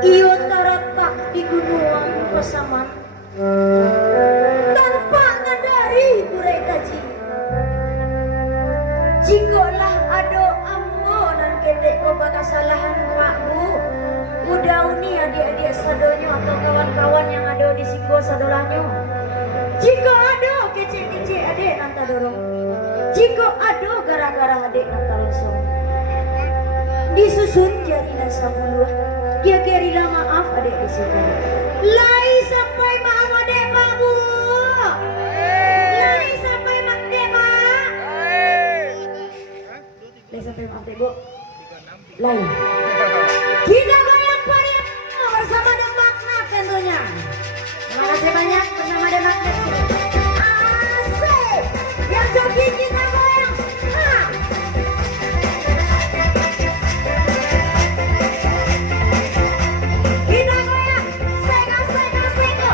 Iyo taratak di gunung Pasaman tanpa ngandari burai kaji. Jikolah ado ambo dan ketek ko bakasalahan makmu udauni adik-adik sadonyo atau kawan-kawan yang ada di singgo sadolanyo. Jika ada kecil-kecil adik nanta dorong, jika ada gara-gara adik nanta losong, disusun jari nasa buluh, dia kirilah maaf adik di sini. Lai sampai maaf adik mabu, lai sampai mak dek mak, lai sampai maaf dek bu, lai. Kita goyang parian bersama Demak Nak tentunya. Terima kasih banyak bersama Demak Nak. Asik, yang joki kita goyang. Kita goyang, seka seka seka.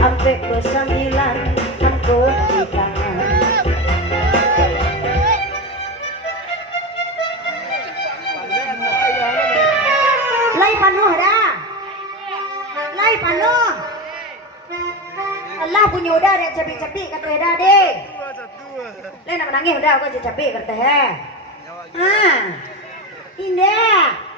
Sampai ke sembilan angkut di tangan. Lai panuh dah, lai panuh. Allah punya udah ada capik-capik kata dah deh. Lai nak menangis udah aku capik kata he. Indah.